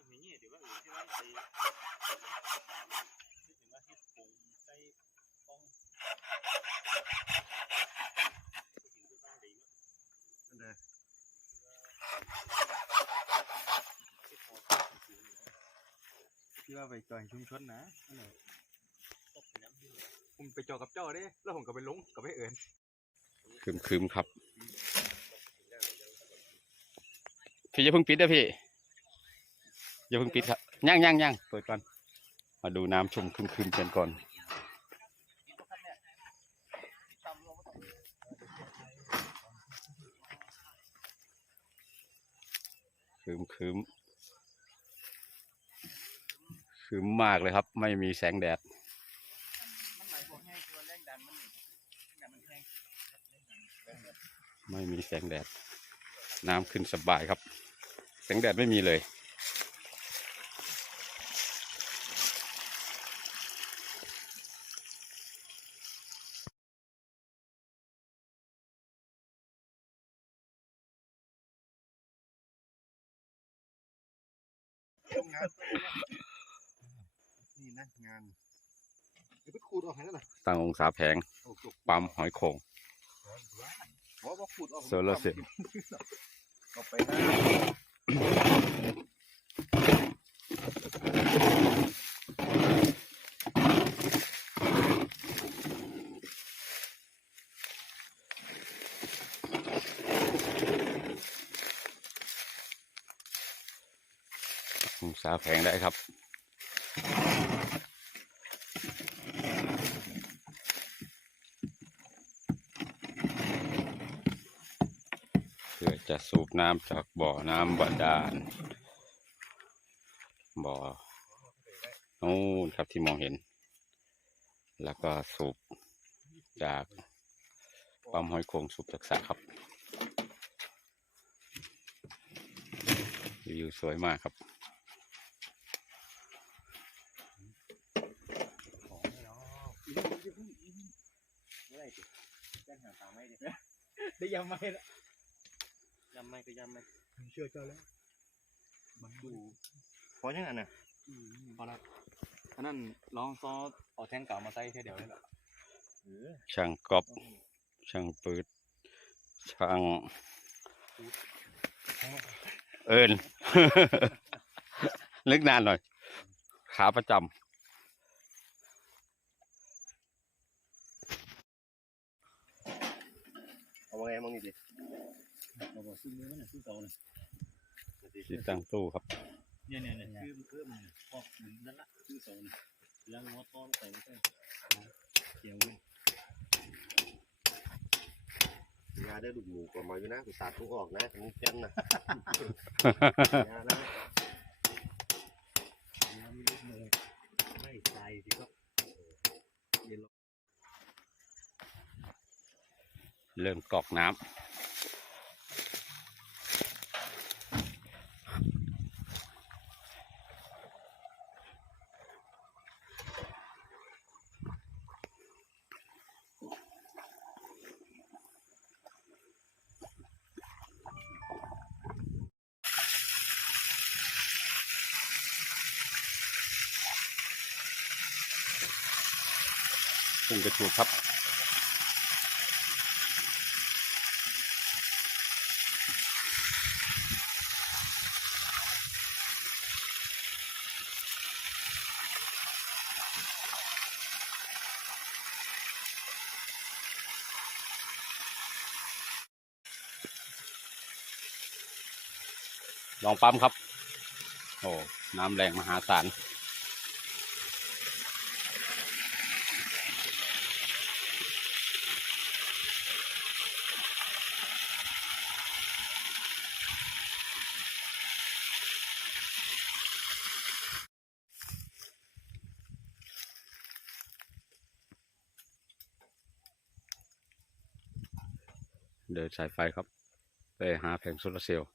านอย่างนี้เดี๋ยวว่าอื่นที่ว่าไปที่ถึงว่าที่ปงใส่กล้องผู้หญิงที่บ้านดีเนาะที่พอตามจริงๆเนาะที่ว่าไปจอยชุมชนนะนั่นแหละผมไปจอกับเจ้าเด้แล้วผมก็ไปลงกับไปเอิญคืมคืมครับ พี่อย่าเพิ่งปิดนะพี่ อย่าเพิ่งปิดครับย่างย่างย่างเปิดก่อนมาดูน้ำชมคืมคืมๆกันก่อนคืมคืมคืมมากเลยครับ ไม่มีแสงแดดมันไหลพวกแห้งตัวแรงดันมันเนี่ยมันแห้งไม่มีแสงแดด น้ำขึ้นสบายครับ แสงแดดไม่มีเลย งานนี่นะงานเดี๋ยวไปขูดออกให้นั่นน่ะตั้งองศาแผงโอ้โหปั๊มหอยโข่งบอกว่าขูดออกโซลาร์เซลล์เอาไปนะ องศาแผงได้ครับ เพื่อจะสูบน้ำจากบ่อน้ำบาดาล บ่อนู่นครับที่มองเห็น แล้วก็สูบจากปั๊มหอยโขงสูบจากสระครับวิวสวยมากครับ ของไม่เนาะไม่ได้ดิแจ้งหาตาม ไม่ดิได้ยำไหมละยำไม่ก็ยำไม่เชื่อเจ้าแล้ว มันดูพอยังไงน่ะอืมพอละอันนั้นลองซอเอาแท่งเก่ามาใส่แค่เดียวเลยเหรอเออช่างกอบช่างปืดช่างเอิญนึกนานหน่อย ขาประจ เอาไงมึงนี่ดิเอาบอกซื้อมือมันน่ะซื้อเก่าเลยำที่ตั้งตู้ครับ เนี่ยเนี่ยเนี่ยคือเพิ่มมันพอกหนึ่งนั่นละซื้อสองนี่แล้วงอต้อนใส่ไม่ใช่เกี่ยวเลยงาได้ดูหมูกว่ามาอยู่นะกูตัดทุกออกนะถึงเจ้นนะงานะ น้ำลูกเลยไม่ใส่สิครับ เริ่มกอกน้ำซึ่งกระชูครับ ลองปั๊มครับ โอ้น้ำแรงมหาศาลเดินสายไฟครับ ไปหาแผงโซลาเซลล์